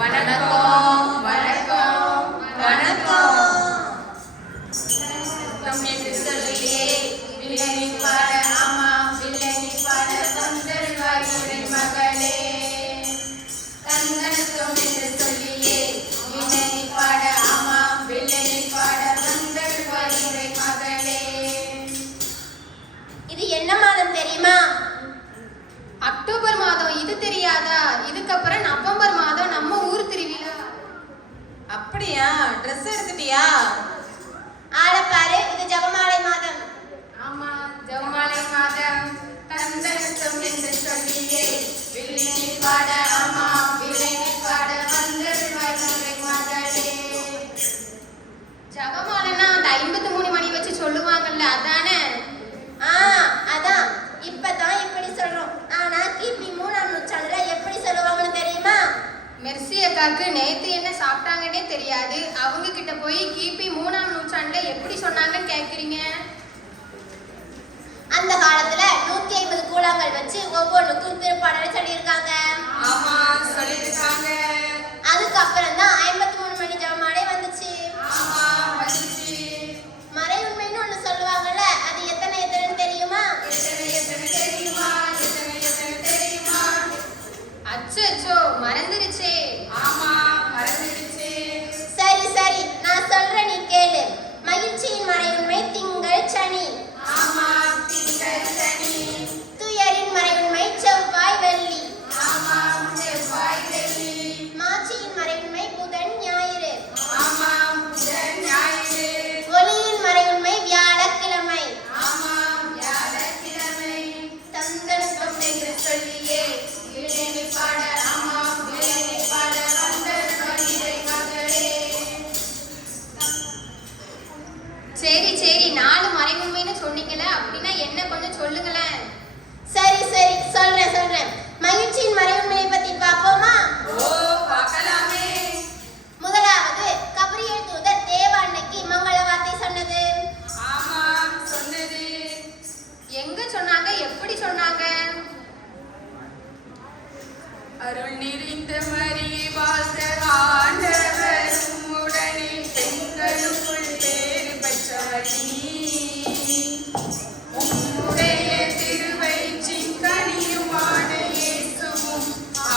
வணக்கம் வணக்கம் வணக்கம். என்று சொல்லியே வில்லனி பாட ஆமா வில்லனி பாட தந்தருவாய் உரை மகளே. தந்தனத்தம் என்று சொல்லியே வில்லனி பாட ஆமா வில்லனி பாட தந்தருவாய் உரை மகளே. இது என்ன மாதம் தெரியுமா? அக்டோபர் மாதம். இது தெரியாதா? இதுக்கப்புறம் நவம்பர் மாதம் நம்ம ஊர் திருவிழா. அப்படியா? ட்ரெஸ் எடுத்துட்டியா? ஆளப்பாரு, இது ஜபமாலை மாதம். ஆமா, ஜெபமாலை மாதம். தந்தனத்தம் என்று சொல்லியே வில்லனி பாட ஆமா வில்லனி பாட வந்தருவாய் உரை மகளே. ஜெபமாலைன்னா அந்த 53 மணி வச்சு சொல்லுவாங்கல்ல, அதானே? அதான். இப்பதான் இப்படி சொல்றோம். ஆனா கிபி 3ஆம் நூற்றாண்டுல எப்படி சொல்லுவாங்கன்னு தெரியுமா? மெர்சி அக்காக்கு நேத்து என்ன சாப்பிட்டாங்கன்னே தெரியாது. அவங்க கிட்ட போய் கிபி 3ஆம் நூற்றாண்டுல எப்படி சொன்னாங்கன்னு கேக்குறீங்க? அந்த காலத்துல 150 கூழாங்கல் வச்சு ஒவ்வொன்றுக்கும் திருப்பாடலை சொல்லியிருக்காங்க. ஆமா சொல்லிருக்காங்க. அதுக்கப்புறம் தான் 53 மணி ஜபமாலை வந்துச்சு. ஆமா வந்துச்சு. மறை உண்மைன்னு ஒண்ணு சொல்லுவாங்கல்ல, அது எத்தனை எத்தனைன்னு தெரியுமா? அச்சோ மறந்துருச்சே. ஆமா மறந்துருச்சு. சரி சரி, நான் சொல்றேன், நீ கேளு. மகிழ்ச்சியின் மறை உண்மை திங்கள் சனி. ஆமா திங்கள் சனி. துயரின் மறை உண்மை செவ்வாய் வெள்ளி. ஆமா செவ்வாய் வெள்ளி. மாட்சியின் மறை உண்மை புதன் ஞாயிறு. ஆமா புதன் ஞாயிறு. ஒளியின் மறை உண்மை வியாழக்கிழமை. ஆமா வியாழக்கிழமை. தந்தனத்தம் என்று சொல்லியே வில்லனி பாட ஆமா வில்லனி பாட வந்தருவாய் உரை மகளே. சரி சரி, 4 மறை உண்மைன்னு சொன்னீங்கல, அப்படின்னா என்ன கொஞ்சம் சொல்லுங்களேன். சரி சரி, சொல்றேன். மகிழ்ச்சியின் மறை உண்மையை பத்தி பார்ப்போமா? ஓ பார்க்கலாமே. முதலாவது, கபிரியேல் தூதர் தேவாண்ணைக்கு மங்கள வார்த்தை சொன்னது. ஆமா சொன்னது. எங்க சொன்னாங்க? எப்படி சொன்னாங்க? அருள் நிறைந்த மரியே வாழ்க ஆண்டவர் உம்முடனே பெண்களுக்குள் பேறு பெற்றவர் நீர். உம்முடைய திருவயிற்றின் கனியுமான இயேசுவும்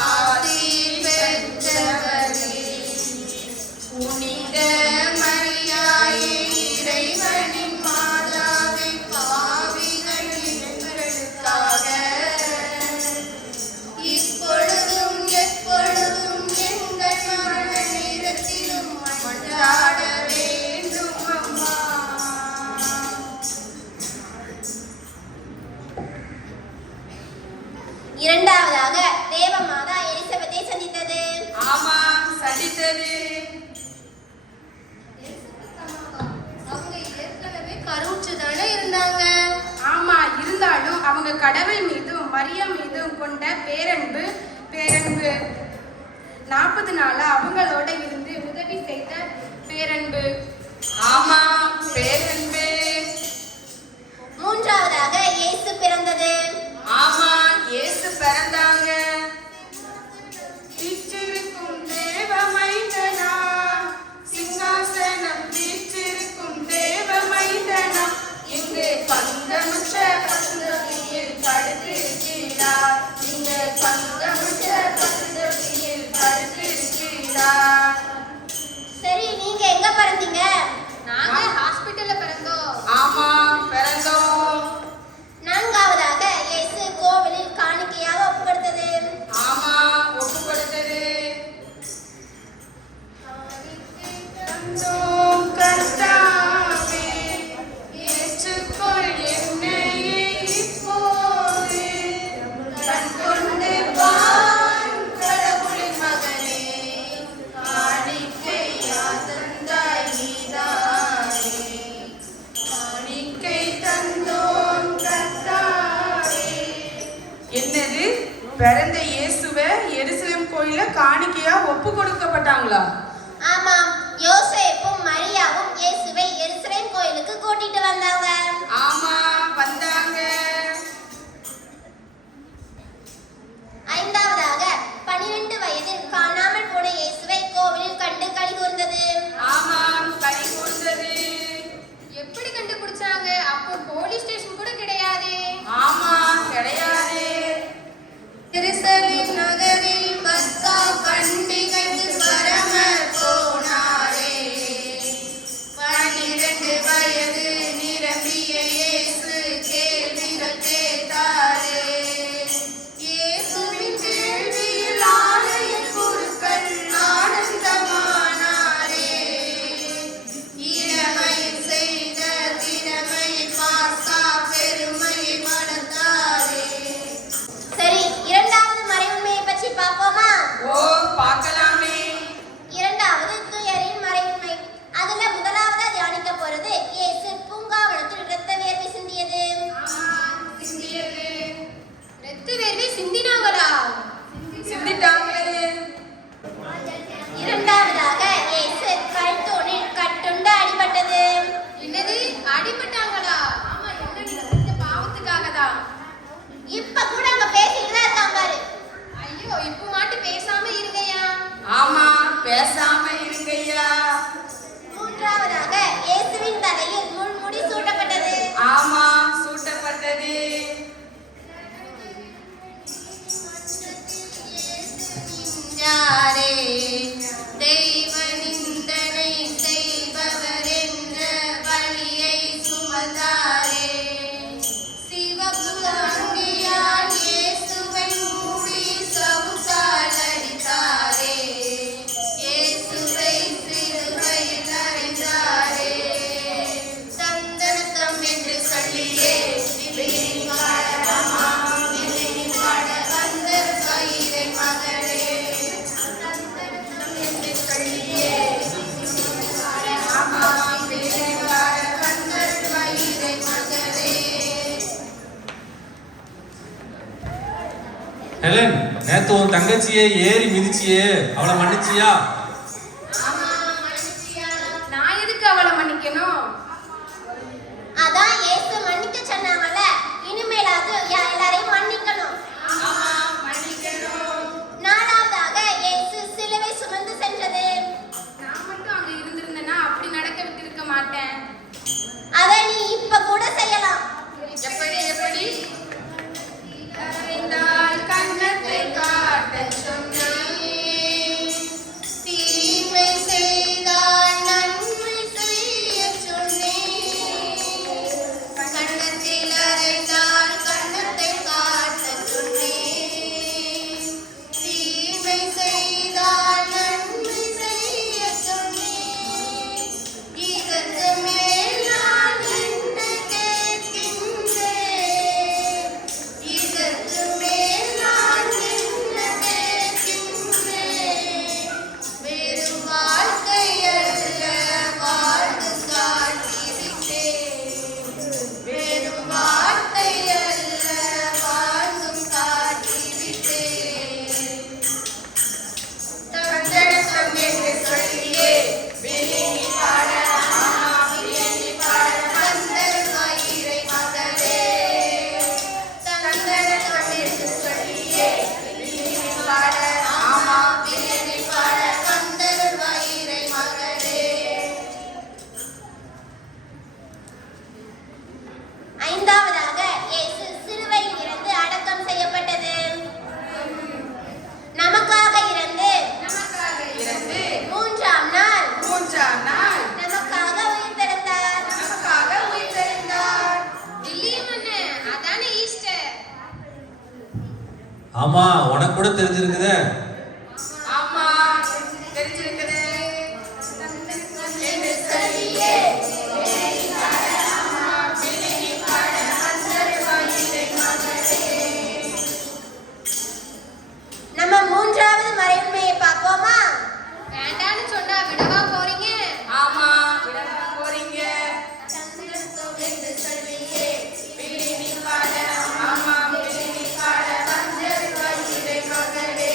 ஆசீர் பெற்றவரே. புனித மரியாயே இறைவனின் மாதாவே பாவிகள் எங்களுக்காக இப்பொழுதும் எப்பொழுதும் எங்கள் மரண நேரத்திலும் மன்றாட வேண்டும் அம்மா. இரண்டாவதாக, தேவமாதா எலிசபெத்தை சந்தித்தது. ஆமா சந்தித்தது. அவங்க ஏற்கனவே கருவுற்றுதானே இருந்தாங்க. ஆமா, இருந்தாலும் அவங்க கடவுள் மீதும் மரியம் மீதும் கொண்ட பேரன்பு 40 நாளா அவங்களோட இருந்து உதவி செய்த பேரன்பு. ஆமா பேரன்பு. மூன்றாவதாக, இயேசு பிறந்தது. ஆமா இயேசு பிறந்தாங்க. வீற்றிருக்கும் தேவ மைந்தனா சிங்காசனம் வீற்றிருக்கும் தேவ மைந்தனா இங்கு பங்கமற்ற பசுந்தொட்டியில் படுத்திருக்கிறார். இங்கு பங்கமற்ற பசுந்தொட்டியில் படுத்திருக்கிறார். சரி, நீங்க எங்க பிறந்தீங்க? நாங்க ஹாஸ்பிட்டல்ல பிறந்தோம். ஆமா பிறந்தோம். நான்காவதாக, இயேசு கோவிலில் காணிக்கையாக ஒப்பு கொடுத்தது. ஆமா ஒப்பு கொடுத்தது. தந்தோம் கர்த்தாவே ஏற்றுக்கொள் என்னையே இப்போது. கண் கொண்டு பார் கடவுளின் மகனே காணிக்கையா தந்தாய் நீதானே. காணிக்கை தந்தோம் கர்த்தாவே. என்னது? பிறந்த இயேசுவை எருசலேம் கோயில காணிக்கையா ஒப்பு கொடுக்கப்பட்டாங்களா? ஆமாம், யோசேப்பும் மரியாவும் இயேசுவை எருசலேம் கோயிலுக்கு கூட்டிட்டு வந்தாங்க. ஆமா வந்தாங்க. ஐந்தாவதாக, 12 வயதில் காணாமல் போன இயேசு யாரே தெய்வ நிந்தனை செய்பவர் என்ற பழியை சுமந்தாரே சிவப்பு அங்கியால் இயேசுவை மூடி சவுக்கால் அடித்தாரே இயேசுவை சிலுவையில் அறைந்தாரே தந்தனத்தம் என்று சொல்லியே விழினி பாடலாமா விழினி பாட வந்த கயிறை மகளே தந்தனத்தம் என்று சொல்லியே பாடலாமா விழினி பாட வந்த கயிறை மகளே. ஹெலன், நேத்து உன் தங்கச்சியை ஏறி மிதிச்சியே, அவளை மன்னிச்சியா? ஆமா மன்னிச்சியா? நான் எதுக்கு அவளை மன்னிக்கணும்? அதான் இயேசு மன்னிக்க சொன்னாங்கல்ல, இனிமேலாவது எல்லாரையும் மன்னிக்கணும். நாலாவதாக இயேசு சிலுவை சுமந்து சென்றது. நான் மட்டும் அங்க இருந்திருந்தேன்னா அப்படி நடக்க விட்டிருக்க மாட்டேன். அதை நீ இப்ப கூட செய்யலாம். எப்படி எப்படி கரைந்தால் கன்னத்தை காட்டச் சொன்னேன். தீமை செய்தால் நன்மை செய்யச் சொன்னேன். கன்னத்தில் அறைந்தால் கன்னத்தை காட்டச் சொன்னேன். தீமை செய்தால் நன்மை செய்யச் சொன்னேன். இதற்கு மேல் நான் என்ன கேட்கின்றேன்? இதற்கு மேல் நான் என்ன கேட்கின்றேன்? வெறும் வாழ்க்கை அல்ல வாழ்ந்து காட்டிவிட்டேன். வெறும் வார்த்தை அல்ல வாழ்ந்தும் காட்டிவிட்டேன். தந்தனத்தம் என்று சொல்லியே விழினி பாட ஆமா விழினி பாட வந்த கயிறை மகளே தந்தனத்தம் என்று சொல்லியே விழினி பாட ஆமா விழினி பாட வந்த கயிறை மகளே. ஐந்தாவதாக இயேசு சிலுவையில் இருந்து அடக்கம் செய்யப்பட்டது. நமக்காக இருந்து மூன்றாம் நாள் நமக்காக உயிர்த்தெழுந்தார். வில்லியம் அண்ணன், அதானே ஈஸ்டர். ஆமா, உனக்கு கூட தெரிஞ்சிருக்குதே. ஆமா தெரிஞ்சிருக்குது. என்று சொல்லியே நம்ம மூன்றாவது மறைவுண்மையை பார்ப்போமா? வேண்டான்னு சொன்னா விடவா போறீங்க? ஆமா விடவா போறீங்க? தந்தனத்தம் என்று சொல்லியே ஆமா விழினி பாட வந்த கயிறை மகளே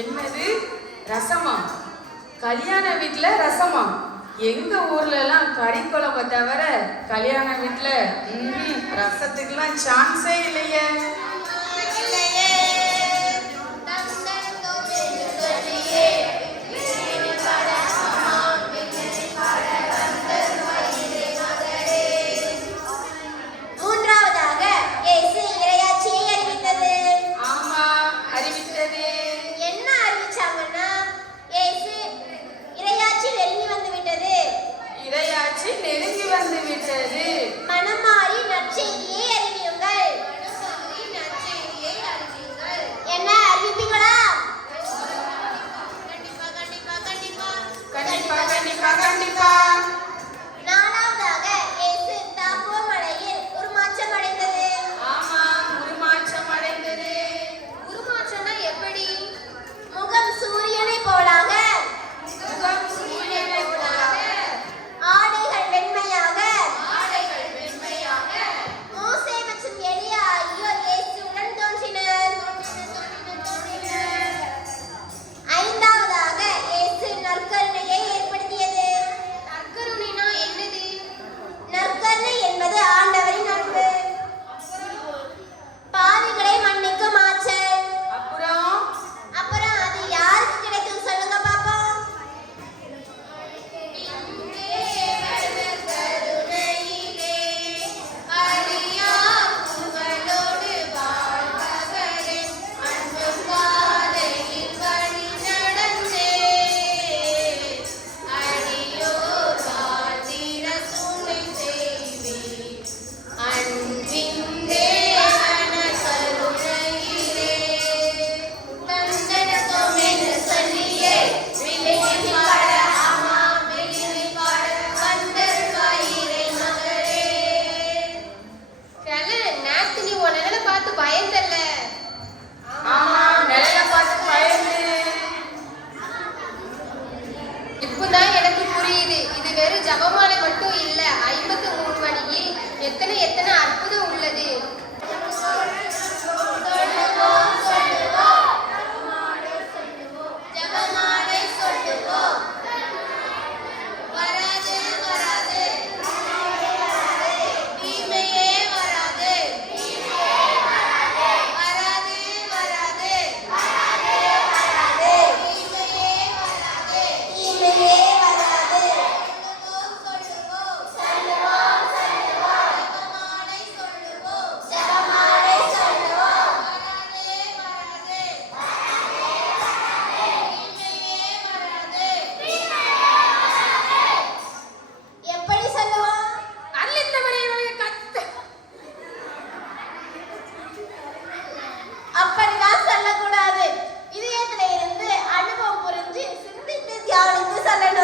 என்னது ரசமா? கல்யாண வீட்டுல ரசமா? எங்க ஊர்ல எல்லாம் கறி குழம்பை தவிர கல்யாண வீட்டுல ரசத்துக்குலாம் சான்ஸே இல்லையே. மூன்றாவதாக இயேசு இறையாட்சியை அறிவித்தது. ஆமா, அறிவித்தது. என்ன அறிவிச்சாங்கன்னா இயேசு இறையாட்சி நெருங்கி வந்து விட்டது. இறையாட்சி நெருங்கி வந்து விட்டது. மனம் மாறி நற்செய்தியை அறிவியுங்கள். என்ன அறிவிப்பீங்களா? கண்டிப்பா. நாலாவதாக இயேசு தாபோ மலையில் உருமாற்றம் அடைந்தது. ஆமா, உருமாற்றம் அடைந்தது. உருமாற்றம்னா எப்படி? முகம் சூரியனை போலாக, முகம் சூரியனை போலாக, ஆடைகள் வெண்மையாக. மோசே மற்றும் எலியா ஆகியோர் இயேசுவுடன் தோன்றினர். ஐந்தாவதாக இயேசு நற்கருணையை ஏற்படுத்தியது. நற்கருணைனா என்னது? நற்கருணை என்பது ஆண்டவரின் அன்பு. பாவிகளை மன்னிக்கும் ஆற்றல். அப்புறம் அது யாருக்கு கிடைக்கும் சொல்லுங்க பாப்போம். நேத்து நீ உன் நிழலை பார்த்து பயந்தல்ல? ஆமா, நிலைய பார்த்து பயந்து. இப்பதான் எனக்கு புரியுது. இது வெறும் ஜபமாலை மட்டும் இல்ல, 53 மணியில் எத்தனை அற்புதம் உள்ளது. ஜெபமாலை சொல்லுவோம். வராது தீமையே வராது. வராது தீமையே வராது. சொல்லுவோம். ஜெபமாலை சொல்லுவோம். எப்படி சொல்லுவோம்? அப்படிதான் சொல்லக்கூடாது. இதயத்துல இருந்து அனுபவம் புரிஞ்சு சிந்தித்து தியானித்து சொல்லணும்.